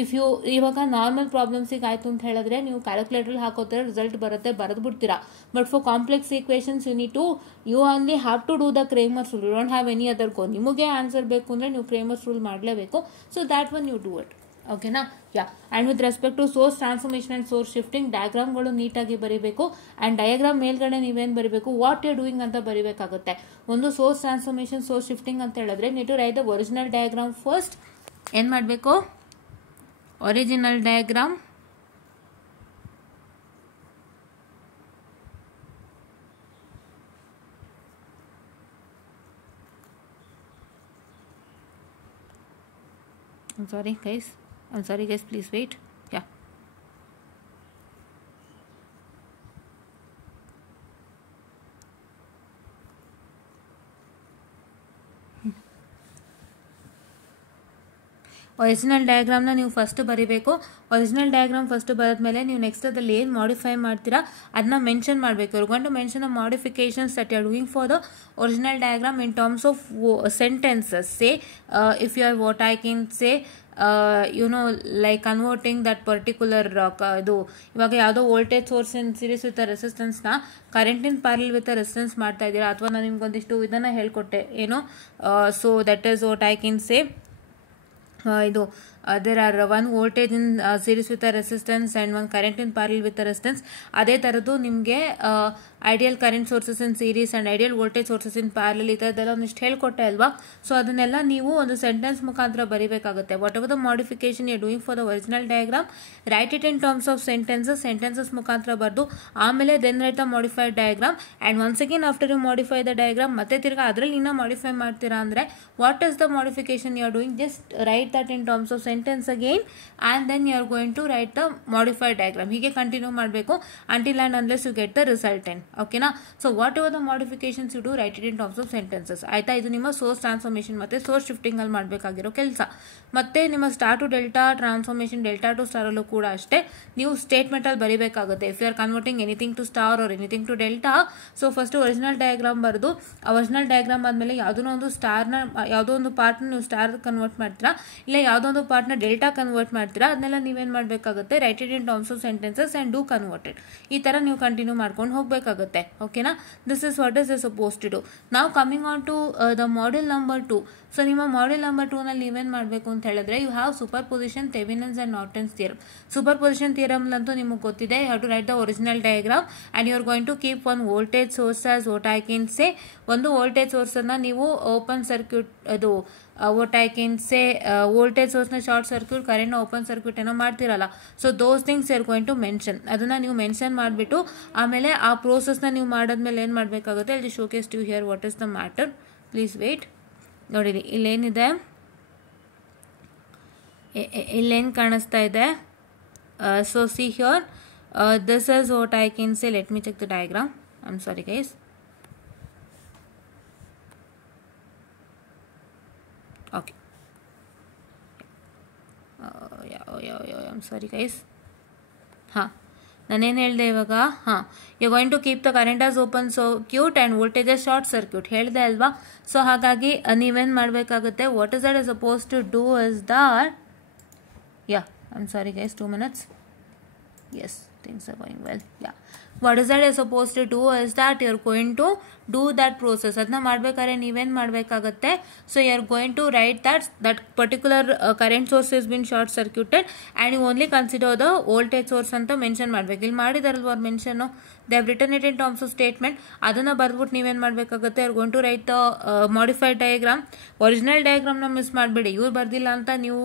ಇಫ್ ಯು ಇವಾಗ ನಾರ್ಮಲ್ ಪ್ರಾಬ್ಲಮ್ಸಿಗೆ ಆಯಿತು ಅಂತ ಹೇಳಿದ್ರೆ ನೀವು ಕ್ಯಾಲ್ಕುಲೇಟರ್ ಹಾಕೋತಾರೆ, ರಿಸಲ್ಟ್ ಬರುತ್ತೆ, ಬರೆದು ಬಿಡ್ತೀರಾ. But for complex equations you only have to do the Cramer's rule. You don't have any other go. ನಿಮಗೆ ಆನ್ಸರ್ ಬೇಕು ಅಂದರೆ ನೀವು ಕ್ರೇಮರ್ಸ್ ರೂಲ್ ಮಾಡಲೇಬೇಕು. So that one you do it, ಓಕೆನಾ? ಯಾ. And with respect to source transformation and source shifting ಡಯಾಗ್ರಾಮ್ಗಳು ನೀಟಾಗಿ ಬರೀಬೇಕು. ಆ್ಯಂಡ್ ಡಯಾಗ್ರಾಮ್ ಮೇಲ್ಗಡೆ ನೀವೇನು ಬರೀಬೇಕು, ವಾಟ್ ಯು ಡೂಯಿಂಗ್ ಅಂತ ಬರೀಬೇಕಾಗುತ್ತೆ. ಒಂದು ಸೋರ್ಸ್ ಟ್ರಾನ್ಸ್ಫಾರ್ಮೇಷನ್ ಸೋರ್ಸ್ ಶಿಫ್ಟಿಂಗ್ ಅಂತ ಹೇಳಿದ್ರೆ need to write the original diagram first. ಏನು ಮಾಡಬೇಕು, original diagram, I'm sorry guys, please wait. Yeah. Original ಡಯಾಗ್ರಾಮ್ನ ನೀವು ಫಸ್ಟ್ ಬರೀಬೇಕು. ಒರಿಜಿನಲ್ ಡಯಾಗ್ರಾಮ್ ಫಸ್ಟ್ ಬರೆದ್ಮೇಲೆ ನೀವು ನೆಕ್ಸ್ಟ್ ಅದ್ರಲ್ಲಿ ಏನು ಮಾಡಿಫೈ ಮಾಡ್ತೀರಾ ಅದನ್ನ ಮೆನ್ಷನ್ ಮಾಡಬೇಕು. You are going to mention the modifications that you are doing for the original diagram in terms of sentences. Say if you are what I can say like converting that particular ಇದು ಇವಾಗ ಯಾವುದೋ voltage source in series with ರೆಸಿಸ್ಟೆನ್ಸ್ನ current in parallel with resistance ಮಾಡ್ತಾ ಇದ್ದೀರಾ, ಅಥವಾ ನಾನು ನಿಮ್ಗೊಂದಿಷ್ಟು ಇದನ್ನು ಹೇಳ್ಕೊಟ್ಟೆ ಏನು. So that is what I can say ಇದು there are one voltage in series with a resistance and one current in parallel with a resistance. ಅದೇ ಥರದ್ದು ನಿಮಗೆ ideal current sources in series and ideal voltage sources in parallel ಈ ಥರದ್ದೆಲ್ಲ ಒಂದಿಷ್ಟು ಹೇಳ್ಕೊಟ್ಟೆ ಅಲ್ವಾ. So ಅದನ್ನೆಲ್ಲ ನೀವು ಒಂದು ಸೆಂಟೆನ್ಸ್ ಮುಖಾಂತರ ಬರೀಬೇಕಾಗುತ್ತೆ. Whatever the modification you doing for the original diagram write it in terms of sentences ಮುಖಾಂತರ ಬರೆದು ಆಮೇಲೆ then write the modified diagram and once again after you modify the diagram ಮತ್ತೆ ತಿರ್ಗಾ ಅದರಲ್ಲಿ ಇನ್ನೂ ಮಾಡಿಫೈ ಮಾಡ್ತೀರಾ ಅಂದರೆ what is the modification you are doing just write that in terms of sentence again and then you are going to write the modified diagram. ಹೀಗೆ continue ಮಾಡಬೇಕು until and unless you get the resultant. ಓಕೆನಾ? So whatever the modifications you do write it in terms of sentences. ಆಯ್ತಾ? ಇದು ನಿಮ್ಮ source transformation ಮತ್ತು source shifting ಅಲ್ಲಿ ಮಾಡಬೇಕಾಗಿರೋ ಕೆಲಸ. ಮತ್ತೆ ನಿಮ್ಮ star to delta transformation, delta to star ಅಲ್ಲೂ ಕೂಡ ಅಷ್ಟೇ ನೀವು ಸ್ಟೇಟ್ಮೆಂಟ್ ಅಲ್ಲಿ ಬರೀಬೇಕಾಗುತ್ತೆ. If you are converting anything to star or anything to delta, so first original diagram ಬರೆದು ಆ ಒರಿಜಿನಲ್ ಡಯಾಗ್ರಾಮ್ ಆದ್ಮೇಲೆ ಯಾವುದೋ ಒಂದು ಸ್ಟಾರ್ನ, ಯಾವುದೋ ಒಂದು ಪಾರ್ಟ್ನ ನೀವು ಸ್ಟಾರ್ ಕನ್ವರ್ಟ್ ಮಾಡ್ತೀರಾ, ಇಲ್ಲ ಯಾವುದೋ ಒಂದು ಪಾರ್ಟ್ನ ಡೆಲ್ಟಾ ಕನ್ವರ್ಟ್ ಮಾಡ್ತೀರಾ, ಅದನ್ನೆಲ್ಲ ನೀವೇನ್ ಮಾಡಬೇಕಾಗುತ್ತೆ, write it in terms of sentences and do converted. ಈ ತರ ನೀವು ಕಂಟಿನ್ಯೂ ಮಾಡ್ಕೊಂಡು ಹೋಗಬೇಕಾಗುತ್ತೆ. ಓಕೆನಾ? This is what is suppose to do. ನಾವು coming on to the model number 2. So ನಿಮ್ಮ ಮಾಡೆಲ್ ನಂಬರ್ 2 ನಲ್ಲಿ ನೀವೇನ್ ಮಾಡಬೇಕು ಅಂತ ಹೇಳಿದ್ರೆ, you have superposition, Thevenin's and Norton's theorem. Superposition theorem ಅಂತೂ ನಿಮಗೆ ಗೊತ್ತಿದೆ. You have to write the original diagram and you are going to keep one voltage source as what I can say. ಒಂದು voltage source ಅನ್ನ ನೀವು open circuit, ಅದು what I can say voltage source ನ short circuit, current ನ open circuit ಏನೋ ಮಾಡ್ತಿರಲ್ಲ, so those things you are going to mention. ಅದನ್ನ ನೀವು ಮೆನ್ಷನ್ ಮಾಡಿಬಿಟ್ಟು ಆಮೇಲೆ ಆ ಪ್ರೋಸೆಸ್ ನ ನೀವು ಮಾಡಾದ್ಮೇಲೆ ಏನ್ ಮಾಡಬೇಕಾಗುತ್ತೆ, ಇಲ್ಲಿ showcase to here what is the matter. Please wait. ನೋಡಿರಿ ಇಲ್ಲೇನಿದೆ, ಇಲ್ಲೇನು ಕಾಣಿಸ್ತಾ ಇದೆ. So see here, this is what I can say. Let me check the diagram. I am sorry guys. Okay, I am sorry guys. ಹಾಂ, ನಾನೇನು ಹೇಳಿದೆ ಇವಾಗ? ಹಾಂ, you going to keep the current as open circuit and voltage as short circuit ಹೇಳಿದೆ ಅಲ್ವಾ? So ಹಾಗಾಗಿ ನೀವೇನು ಮಾಡಬೇಕಾಗುತ್ತೆ, what is that is suppose to do is that, yeah I am sorry guys, 2 minutes. Yes, things are going well. Yeah. What is that is supposed to do is that you are going to do that process. ಅದನ್ನ ಮಾಡಬೇಕಾದ್ರೆ ನೀವೇನು ಮಾಡಬೇಕಾಗುತ್ತೆ, so you are going to write that particular current source is been short circuited and you only consider the voltage source ಅಂತ mention ಮಾಡಬೇಕು. ಇಲ್ಲಿ ಮಾಡಿದಾರಲ್ವ ಅವ್ರು ಮೆನ್ಷನ್ನು, they have written it in terms of statement. ಅದನ್ನು ಬರೆದ್ಬಿಟ್ಟು ನೀವೇನು ಮಾಡಬೇಕಾಗುತ್ತೆ, you are going to write the modified diagram. Original ಡಯಾಗ್ರಾಮ್ನ ಮಿಸ್ ಮಾಡಬೇಡಿ. ಇವ್ರು ಬರ್ದಿಲ್ಲ ಅಂತ ನೀವು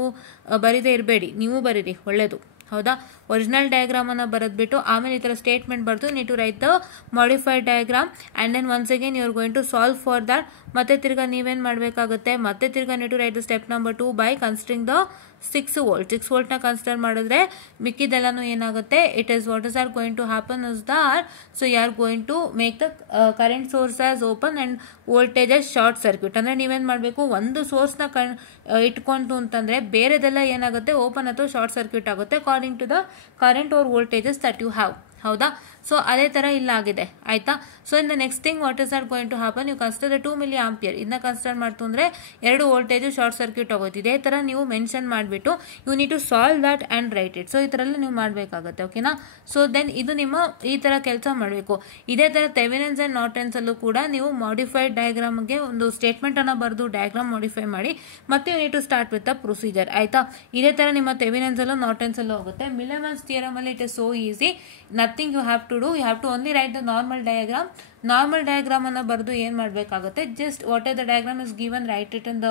ಬರೀದೇ ಇರಬೇಡಿ, ನೀವು ಬರೀರಿ, ಒಳ್ಳೇದು. ಹೌದಾ? ಒರಿಜಿನಲ್ ಡಯಾಗ್ರಾಮ್ ಅನ್ನು ಬರೆದ್ಬಿಟ್ಟು ಆಮೇಲೆ ಈ ಥರ ಸ್ಟೇಟ್ಮೆಂಟ್ ಬರೆದು need to write the modified diagram and then once again you are going to solve for that. ಮತ್ತೆ ತಿರ್ಗಾ ನೀವೇನು ಮಾಡಬೇಕಾಗುತ್ತೆ, ಮತ್ತೆ ತಿರ್ಗಾ need to write the step number 2 by considering the 6 volt. 6 volt ನ ಕನ್ಸಿಡರ್ ಮಾಡಿದ್ರೆ ಮಿಕ್ಕಿದೆಲ್ಲನೂ ಏನಾಗುತ್ತೆ, it is what is are going to happen is that, so you are going to make the current source as open and voltage as short circuit. ಅಂದರೆ ನೀವೇನು ಮಾಡಬೇಕು, ಒಂದು ಸೋರ್ಸ್ನ ಇಟ್ಕೊಂಡು ಅಂತಂದರೆ ಬೇರೆದೆಲ್ಲ ಏನಾಗುತ್ತೆ, ಓಪನ್ ಅಥವಾ ಶಾರ್ಟ್ ಸರ್ಕ್ಯೂಟ್ ಆಗುತ್ತೆ according to the current or voltages that you have. ಹೌದಾ? ಸೊ ಅದೇ ಥರ ಇಲ್ಲಾಗಿದೆ. ಆಯ್ತಾ? So in the next thing what is are going to happen, ನೀವು ಕನ್ಸಿಡರ್ 2 mA ಇದನ್ನ ಕನ್ಸಿಡರ್ ಮಾಡ್ತು ಅಂದರೆ 2 ವೋಲ್ಟೇಜು ಶಾರ್ಟ್ ಸರ್ಕ್ಯೂಟ್ ಆಗೋದು. ಇದೇ ಥರ ನೀವು ಮೆನ್ಷನ್ ಮಾಡಿಬಿಟ್ಟು you need to solve that and write it. So ಈ ಥರ ಎಲ್ಲ ನೀವು ಮಾಡಬೇಕಾಗುತ್ತೆ. ಓಕೆನಾ? ಸೊ ದೆನ್ ಇದು ನಿಮ್ಮ ಈ ಥರ ಕೆಲಸ ಮಾಡಬೇಕು. ಇದೇ ಥರ ಥೆವೆನಿನ್ಸ್ ಆ್ಯಂಡ್ ನಾರ್ಟನ್ಸ್ ಅಲ್ಲೂ ಕೂಡ ನೀವು ಮಾಡಿಫೈಡ್ ಡಯಾಗ್ರಾಮ್ಗೆ ಒಂದು ಸ್ಟೇಟ್ಮೆಂಟನ್ನು ಬರೆದು ಡಯಾಗ್ರಾಮ್ ಮಾಡಿಫೈ ಮಾಡಿ ಮತ್ತೆ you need to start with the procedure. ಆಯಿತಾ? ಇದೇ ಥರ ನಿಮ್ಮ ಥೆವೆನಿನ್ಸ್ ಅಲ್ಲೂ ನಾರ್ಟನ್ಸ್ ಅಲ್ಲೂ ಹೋಗುತ್ತೆ. ಮಿಲೆಮನ್ಸ್ ಥಿಯರಮ್ ಅಲ್ಲಿ it is so easy, nothing you have to do, you have to only write the normal diagram. Normal diagram ಅನ್ನು ಬರೆದು ಏನು ಮಾಡಬೇಕಾಗುತ್ತೆ, just what are the diagram is given, write it in the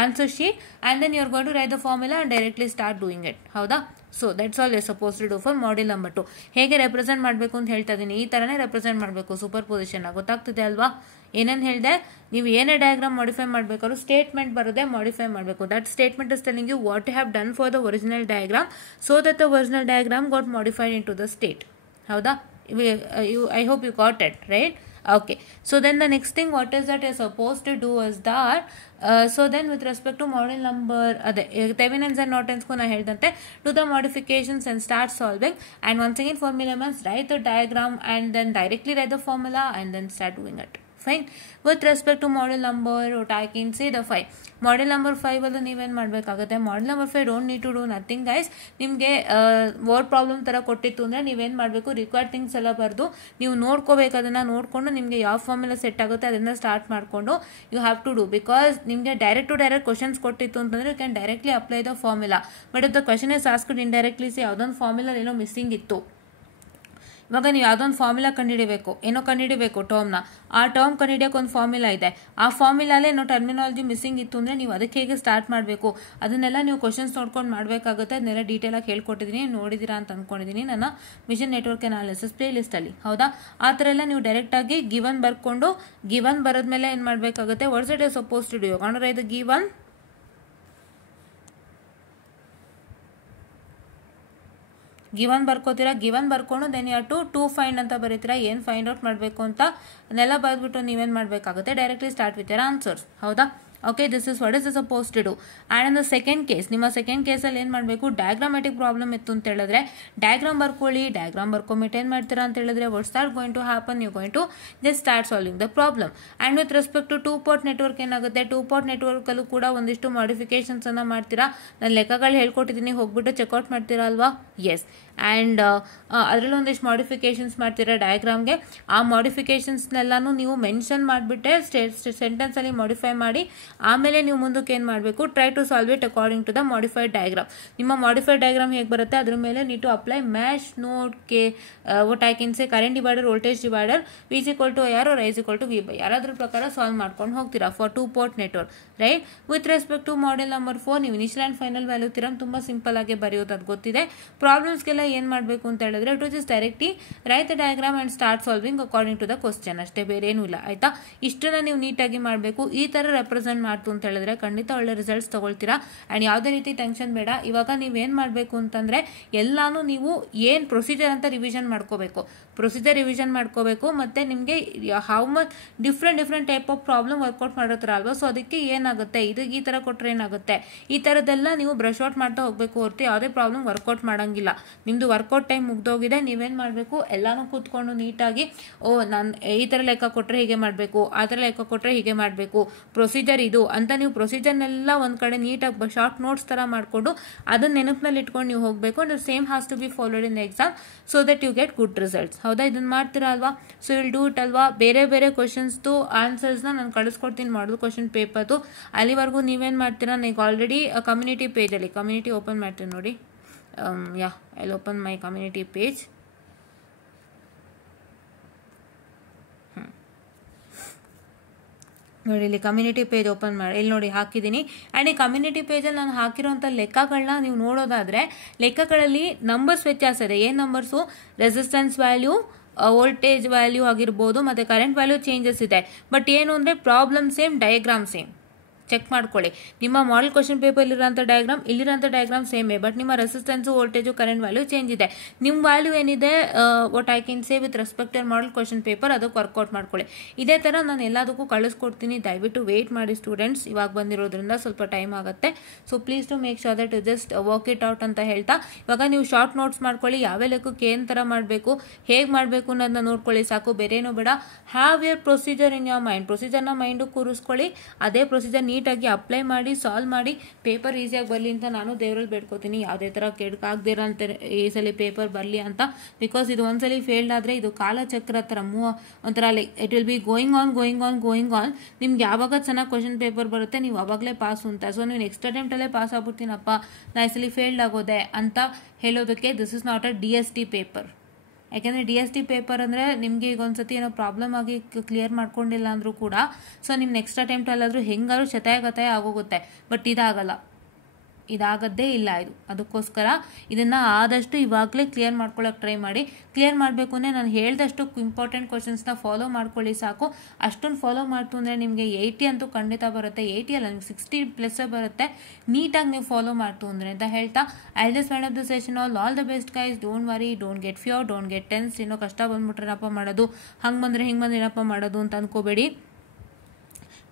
answer sheet and then you are going to write the formula and directly start doing it. ಹೌದಾ? So that's all you suppose to do for model number 2. ಹೇಗೆ represent ಮಾಡಬೇಕು ಅಂತ ಹೇಳ್ತಾ ಇದ್ದೀನಿ, ಈ ಥರನೇ represent ಮಾಡಬೇಕು super position. ಗೊತ್ತಾಗ್ತಿದೆ ಅಲ್ವಾ? ಏನೇನು ಹೇಳಿದೆ, ನೀವು ಏನೇ ಡಯಾಗ್ರಾಮ್ ಮಾಡಿಫೈ ಮಾಡಬೇಕಾದ್ರೂ ಸ್ಟೇಟ್ಮೆಂಟ್ ಬರೋದೇ ಮಾಡಿಫೈ ಮಾಡಬೇಕು. That statement is telling you what you have done for the original diagram so that the original diagram got modified into the state. ಹೌದಾ? I hope you got it, right? Okay. So then the next thing what is that you're supposed to do is that so then with respect to model number Thevenin's and Norton's ko na helidante, do the modifications and start solving, and once again for Millemans write the diagram and then directly write the formula and then start doing it. Fine. With respect to model number what I can say the 5. Model number 5 allu ನೀವೇನು ಮಾಡಬೇಕಾಗುತ್ತೆ, model number 5 don't need to do nothing guys. ನಿಮಗೆ word problem ಥರ ಕೊಟ್ಟಿತ್ತು ಅಂದರೆ ನೀವೇನು ಮಾಡಬೇಕು, required things ಎಲ್ಲ ಬರೆದು ನೀವು ನೋಡ್ಕೋಬೇಕು. ಅದನ್ನು ನೋಡಿಕೊಂಡು ನಿಮಗೆ ಯಾವ ಫಾರ್ಮುಲಾ ಸೆಟ್ ಆಗುತ್ತೆ ಅದನ್ನು ಸ್ಟಾರ್ಟ್ ಮಾಡಿಕೊಂಡು you have to do. Because ನಿಮಗೆ ಡೈರೆಕ್ಟ್ ಟು ಡೈರೆಕ್ಟ್ ಕ್ವಶನ್ಸ್ ಕೊಟ್ಟಿತ್ತು ಅಂತಂದರೆ you can directly apply the formula. But if the question is asked indirectly, ಯಾವುದೊಂದು ಫಾರ್ಮುಲಾ ಏನೋ ಮಿಸ್ಸಿಂಗ್ ಇತ್ತು, ಇವಾಗ ನೀವು ಯಾವುದೊಂದು ಫಾರ್ಮುಲಾ ಕಂಡುಹಿಡಿಬೇಕು ಟರ್ಮ್ನ, ಆ ಟರ್ಮ್ ಕಂಡುಹಿಡಿಯೋಕೆ ಒಂದು ಫಾರ್ಮುಲಾ ಇದೆ, ಆ ಫಾರ್ಮುಲಾಲೇ ಏನೋ ಟರ್ಮಿನಾಲಜಿ ಮಿಸ್ಸಿಂಗ್ ಇತ್ತು ಅಂದರೆ ನೀವು ಅದಕ್ಕೆ ಹೇಗೆ ಸ್ಟಾರ್ಟ್ ಮಾಡಬೇಕು ಅದನ್ನೆಲ್ಲ ನೀವು ಕ್ವಶನ್ಸ್ ನೋಡ್ಕೊಂಡು ಮಾಡಬೇಕಾಗುತ್ತೆ. ಅದನ್ನೆಲ್ಲ ಡೀಟೇಲಾಗಿ ಹೇಳ್ಕೊಟ್ಟಿದ್ದೀನಿ, ನೋಡಿದ್ದೀರಾ ಅಂತ ಅಂದ್ಕೊಂಡಿದ್ದೀನಿ ನನ್ನ ವಿಷನ್ ನೆಟ್ವರ್ಕ್ ಅನಾಲಿಸಿಸ್ ಪ್ಲೇ ಲಿಸ್ಟಲ್ಲಿ. ಹೌದಾ? ಆ ಥರ ಎಲ್ಲ ನೀವು ಡೈರೆಕ್ಟಾಗಿ ಗಿವನ್ ಬರ್ಕೊಂಡು ಗಿವನ್ ಬರೋದ್ಮೇಲೆ ಏನು ಮಾಡಬೇಕಾಗುತ್ತೆ, what's it is suppose to do, you got to write the given given ಬರ್ಕೋತೀರಾ, ಗಿವನ್ ಬರ್ಕೊಂಡು then you have to find ಅಂತ ಬರೀತೀರಾ, ಏನು ಫೈಂಡ್ ಔಟ್ ಮಾಡಬೇಕು ಅಂತ ಅದನ್ನೆಲ್ಲ ಬರೆದ್ಬಿಟ್ಟು ನೀವೇನು ಮಾಡಬೇಕಾಗುತ್ತೆ, directly start with your answers. ಹೌದಾ? Okay, this is what is suppose to do. And in the second case, ನಿಮ್ಮ ಸೆಕೆಂಡ್ ಕೇಸಲ್ಲಿ ಏನು ಮಾಡಬೇಕು, ಡಯಾಗ್ರಾಮೆಟಿಕ್ ಪ್ರಾಬ್ಲಮ್ ಇತ್ತು ಅಂತ ಹೇಳಿದ್ರೆ ಡಯಾಗ್ರಾಮ್ ಬರ್ಕೊಳ್ಳಿ. ಡಯಾಗ್ರಾಮ್ ಬರ್ಕೊಂಬಿಟ್ಟು ಏನು ಮಾಡ್ತೀರಾ ಅಂತ ಹೇಳಿದ್ರೆ what's that going to happen, you going to just start solving the problem. And with respect to 2 port network ಏನಾಗುತ್ತೆ, 2 ಪೋರ್ಟ್ ನೆಟ್ವರ್ಕಲ್ಲೂ ಕೂಡ ಒಂದಿಷ್ಟು ಮಾಡಿಫಿಕೇಶನ್ಸ್ ಅನ್ನು ಮಾಡ್ತೀರಾ. ನಾನು ಲೆಕ್ಕಗಳು ಹೇಳ್ಕೊಟ್ಟಿದ್ದೀನಿ, ಹೋಗ್ಬಿಟ್ಟು ಚೆಕ್ಔಟ್ ಮಾಡ್ತೀರಾ ಅಲ್ವಾ? ಎಸ್. ಆ್ಯಂಡ್ ಅದರಲ್ಲಿ ಒಂದಿಷ್ಟು ಮಾಡಿಫಿಕೇಶನ್ಸ್ ಮಾಡ್ತೀರಾ ಡಯಾಗ್ರಾಮ್ಗೆ. ಆ ಮಾಡಿಫಿಕೇಶನ್ಸ್ನೆಲ್ಲಾನು ನೀವು ಮೆನ್ಷನ್ ಮಾಡಿಬಿಟ್ಟೆ ಸೆಂಟೆನ್ಸಲ್ಲಿ ಮಾಡಿಫೈ ಮಾಡಿ ಆಮೇಲೆ ನೀವು ಮುಂದಕ್ಕೆ ಏನು ಮಾಡಬೇಕು, try to solve it according to the modified diagram. ನಿಮ್ಮ ಮಾಡಿಫೈಡ್ ಡಯಾಗ್ರಾಮ್ ಹೇಗೆ ಬರುತ್ತೆ ಅದ್ರ ಮೇಲೆ need to apply mesh node K what I can say current divider, voltage divider, V is equal to IR or I is equal to V by R ಅದ್ರ ಪ್ರಕಾರ solve ಮಾಡ್ಕೊಂಡು ಹೋಗ್ತೀರಾ for 2 port network, right. With respect to model number 4 ನೀವು initial and final value theorem ತುಂಬ simple ಆಗಿ ಬರೆಯೋದು ಅದು ಗೊತ್ತಿದೆ. ಪ್ರಾಬ್ಲಮ್ಸ್ಗೆಲ್ಲ ಏನು ಮಾಡಬೇಕು ಅಂತ ಹೇಳಿದ್ರೆ to just directly write the diagram and start solving according to the question, ಅಷ್ಟೇ, ಬೇರೆ ಏನೂ ಇಲ್ಲ. ಆಯ್ತಾ? ಇಷ್ಟನ್ನ ನೀವು ನೀಟಾಗಿ ಮಾಡಬೇಕು. ಈ ಥರ ರೆಪ್ರೆಸೆಂಟ್ ಮಾಡ್ತು ಅಂತ ಹೇಳಿದ್ರೆ ಖಂಡಿತ ಒಳ್ಳೆ ರಿಸಲ್ಟ್ಸ್ ತಗೊಳ್ತೀರಾ. ಆ್ಯಂಡ್ ಯಾವುದೇ ರೀತಿ ಟೆನ್ಷನ್ ಬೇಡ. ಇವಾಗ ನೀವೇನು ಮಾಡಬೇಕು ಅಂತಂದರೆ ಎಲ್ಲಾನು ನೀವು ಏನು ಪ್ರೊಸೀಜರ್ ಅಂತ ರಿವಿಷನ್ ಮಾಡ್ಕೋಬೇಕು. ಪ್ರೊಸೀಜರ್ ರಿವಿಷನ್ ಮಾಡ್ಕೋಬೇಕು ಮತ್ತು ನಿಮಗೆ how much different type of problem work out ಮಾಡಿರ್ತಾರ ಅಲ್ವಾ, ಸೊ ಅದಕ್ಕೆ ಏನಾಗುತ್ತೆ, ಇದು ಈ ಥರ ಕೊಟ್ಟರೆ ಏನಾಗುತ್ತೆ, ಈ ಥರದ್ದೆಲ್ಲ ನೀವು ಬ್ರಷ್ ಔಟ್ ಮಾಡ್ತಾ ಹೋಗಬೇಕು ಹೊರತು ಯಾವುದೇ ಪ್ರಾಬ್ಲಮ್ ವರ್ಕೌಟ್ ಮಾಡೋಂಗಿಲ್ಲ. ನಿಮ್ಮದು ವರ್ಕೌಟ್ ಟೈಮ್ ಮುಗ್ದೋಗಿದೆ. ನೀವೇನು ಮಾಡಬೇಕು, ಎಲ್ಲನೂ ಕೂತ್ಕೊಂಡು ನೀಟಾಗಿ ನಾನು ಈ ಥರ ಲೆಕ್ಕ ಕೊಟ್ಟರೆ ಹೀಗೆ ಮಾಡಬೇಕು, ಆ ಥರ ಲೆಕ್ಕ ಕೊಟ್ಟರೆ ಹೀಗೆ ಮಾಡಬೇಕು, ಪ್ರೊಸೀಜರ್ ಇದು ಅಂತ ನೀವು ಪ್ರೊಸೀಜರ್ನೆಲ್ಲ ಒಂದು ಕಡೆ ನೀಟಾಗಿ ಶಾರ್ಟ್ ನೋಟ್ಸ್ ಥರ ಮಾಡಿಕೊಂಡು ಅದನ್ನ ನೆನಪಿನಲ್ಲಿ ಇಟ್ಕೊಂಡು ನೀವು ಹೋಗಬೇಕು. And same has to be followed in exam so that you get good results. ಹೌದಾ? ಇದನ್ನು ಮಾಡ್ತೀರಾ ಅಲ್ವಾ? ಸೊ ವಿಲ್ ಡೂ ಇಟ್ ಅಲ್ವಾ? ಬೇರೆ ಕ್ವಶನ್ಸ್ದು ಆನ್ಸರ್ಸ್ನ ನಾನು ಕಳಿಸ್ಕೊಡ್ತೀನಿ ಮಾಡೋದು ಕ್ವಶನ್ ಪೇಪರ್ದು. ಅಲ್ಲಿವರೆಗೂ ನೀವೇನು ಮಾಡ್ತೀರಾ, ನೀವು ಆಲ್ರೆಡಿ ಕಮ್ಯುನಿಟಿ ಪೇಜಲ್ಲಿ ಕಮ್ಯುನಿಟಿ ಓಪನ್ ಮಾಡ್ತೀನಿ ನೋಡಿ. I open my community page. ನೋಡಿ, ಇಲ್ಲಿ ಕಮ್ಯುನಿಟಿ ಪೇಜ್ ಓಪನ್ ಮಾಡಿ, ಇಲ್ಲಿ ನೋಡಿ ಹಾಕಿದ್ದೀನಿ. ಆ್ಯಂಡ್ ಈ ಕಮ್ಯುನಿಟಿ ಪೇಜಲ್ಲಿ ನಾನು ಹಾಕಿರೋಂಥ ಲೆಕ್ಕಗಳನ್ನ ನೀವು ನೋಡೋದಾದರೆ ಲೆಕ್ಕಗಳಲ್ಲಿ ನಂಬರ್ಸ್ ವ್ಯತ್ಯಾಸ ಇದೆ. ಏನು numbers? Resistance value, voltage value ಆಗಿರ್ಬೋದು, ಮತ್ತು ಕರೆಂಟ್ ವ್ಯಾಲ್ಯೂ ಚೇಂಜಸ್ ಇದೆ. ಬಟ್ ಏನು ಅಂದರೆ problem same, diagram same. Check ಮಾಡ್ಕೊಳ್ಳಿ. ನಿಮ್ಮ ಮಾಡೆಲ್ ಕ್ವಶನ್ ಪೇಪರ್ ಇಲ್ಲಿರೋಂಥ ಡಯಾಗ್ರಾಮ್, ಇಲ್ಲಿರೋಂಥ ಡಯಾಗ್ರಾಮ್ ಸೇಮೇ, ಬಟ್ ನಿಮ್ಮ resistance, voltage, current value change ಇದೆ. ನಿಮ್ಮ ವ್ಯಾಲ್ಯೂ ಏನಿದೆ what I can say with respect to model question paper ಅದಕ್ಕೆ ವರ್ಕೌಟ್ ಮಾಡ್ಕೊಳ್ಳಿ. ಇದೇ ಥರ ನಾನು ಎಲ್ಲದಕ್ಕೂ ಕಳಿಸ್ಕೊಡ್ತೀನಿ. ದಯವಿಟ್ಟು ವೇಟ್ ಮಾಡಿ ಸ್ಟೂಡೆಂಟ್ಸ್, ಇವಾಗ ಬಂದಿರೋದ್ರಿಂದ ಸ್ವಲ್ಪ ಟೈಮ್ ಆಗುತ್ತೆ. So please to make sure that you just work it out ಅಂತ ಹೇಳ್ತಾ ಇವಾಗ ನೀವು ಶಾರ್ಟ್ ನೋಟ್ಸ್ ಮಾಡ್ಕೊಳ್ಳಿ. ಯಾವ ಲೆಕ್ಕಕ್ಕೆ ಏನು ಥರ ಮಾಡಬೇಕು, ಹೇಗೆ ಮಾಡಬೇಕು ಅನ್ನೋದನ್ನ ನೋಡ್ಕೊಳ್ಳಿ ಸಾಕು, ಬೇರೇನೂ ಬೇಡ. Have your procedure in your mind. ಪ್ರೊಸೀಜರ್ನ ಮೈಂಡು ಕೂರಿಸ್ಕೊಳ್ಳಿ. ಅದೇ ಪ್ರೊಸೀಜರ್ ನೀಟಾಗಿ ಅಪ್ಲೈ ಮಾಡಿ ಸಾಲ್ವ್ ಮಾಡಿ ಪೇಪರ್ ಈಸಿಯಾಗಿ ಬರಲಿ ಅಂತ ನಾನು ದೇವರಲ್ಲಿ ಬೇಡ್ಕೋತೀನಿ. ಯಾವುದೇ ಥರ ಕೆಡ್ಕಾಗ್ದಿರೋಂಥ ಈ ಸಲ ಪೇಪರ್ ಬರಲಿ ಅಂತ. ಬಿಕಾಸ್ ಇದು ಒಂದ್ಸಲಿ ಫೇಲ್ಡ್ ಆದರೆ ಇದು ಕಾಲಚಕ್ರ ಥರ ಒಂಥರ like it will be going on. ನಿಮ್ಗೆ ಯಾವಾಗ ಚೆನ್ನಾಗಿ ಕ್ವಶನ್ ಪೇಪರ್ ಬರುತ್ತೆ ನೀವು ಅವಾಗಲೇ ಪಾಸ್ ಅಂತ. ಸೊ ನೀವು ನೆಕ್ಸ್ಟ್ ಅಟೆಂಪ್ಟಲ್ಲೇ ಪಾಸ್ ಆಗ್ಬಿಡ್ತೀನಪ್ಪ, ನಾ ಈ ಸಲ ಫೇಲ್ಡ್ ಆಗೋದೆ ಅಂತ ಹೇಳೋದಕ್ಕೆ this is not a DST paper. ಯಾಕೆಂದರೆ DST ಪೇಪರ್ ಅಂದರೆ ನಿಮಗೆ ಈಗ ಒಂದ್ಸತಿ ಏನೋ ಪ್ರಾಬ್ಲಮ್ ಆಗಿ ಕ್ಲಿಯರ್ ಮಾಡ್ಕೊಂಡಿಲ್ಲ ಅಂದರೂ ಕೂಡ ಸೊ ನಿಮ್ಮ ನೆಕ್ಸ್ಟ್ ಅಟೆಂಪ್ಟಲ್ಲಾದರೂ ಹೆಂಗಾದ್ರೂ ಶತಾಯ ಆಗೋಗುತ್ತೆ. ಬಟ್ ಇದಾಗದ್ದೇ ಇಲ್ಲ ಇದು. ಅದಕ್ಕೋಸ್ಕರ ಇದನ್ನು ಆದಷ್ಟು ಇವಾಗಲೇ ಕ್ಲಿಯರ್ ಮಾಡ್ಕೊಳ್ಳೋಕೆ ಟ್ರೈ ಮಾಡಿ. ಕ್ಲಿಯರ್ ಮಾಡಬೇಕು ಅಂದರೆ ನಾನು ಹೇಳಿದಷ್ಟು ಇಂಪಾರ್ಟೆಂಟ್ ಕ್ವಶನ್ಸ್ನ ಫಾಲೋ ಮಾಡ್ಕೊಳ್ಳಿ ಸಾಕು. ಅಷ್ಟೊಂದು ಫಾಲೋ ಮಾಡ್ತು ಅಂದರೆ ನಿಮಗೆ 80 ಅಂತೂ ಖಂಡಿತ ಬರುತ್ತೆ. 80 ಅಲ್ಲ, ನಿಮ್ಗೆ 60+ ಬರುತ್ತೆ ನೀಟಾಗಿ ನೀವು ಫಾಲೋ ಮಾಡ್ತು ಅಂದರೆ ಅಂತ ಹೇಳ್ತಾ I just wind up the session. All the best guys. Don't worry, don't get fear, don't get tense. ಏನೋ ಕಷ್ಟ ಬಂದ್ಬಿಟ್ರೆ ಏನಪ್ಪ ಮಾಡೋದು, ಹಂಗೆ ಬಂದರೆ ಹಿಂಗೆ ಬಂದರೆ ಏನಪ್ಪ ಮಾಡೋದು ಅಂತ ಅಂದ್ಕೋಬೇಡಿ.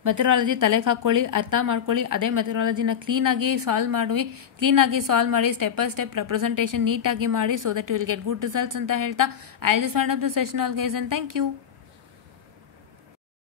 ಮೆಥಡಾಲಜಿ ತಲೆಗೆ ಹಾಕ್ಕೊಳ್ಳಿ, ಅರ್ಥ ಮಾಡ್ಕೊಳ್ಳಿ. ಅದೇ ಮೆಥಡಾಲಜಿನ ಕ್ಲೀನಾಗಿ ಸಾಲ್ವ್ ಮಾಡಿ ಸ್ಟೆಪ್ ಬೈ ಸ್ಟೆಪ್ ರೆಪ್ರೆಸೆಂಟೇಷನ್ ನೀಟಾಗಿ ಮಾಡಿ so that you will get good results ಅಂತ ಹೇಳ್ತಾ I just wind up the session all guys and thank you.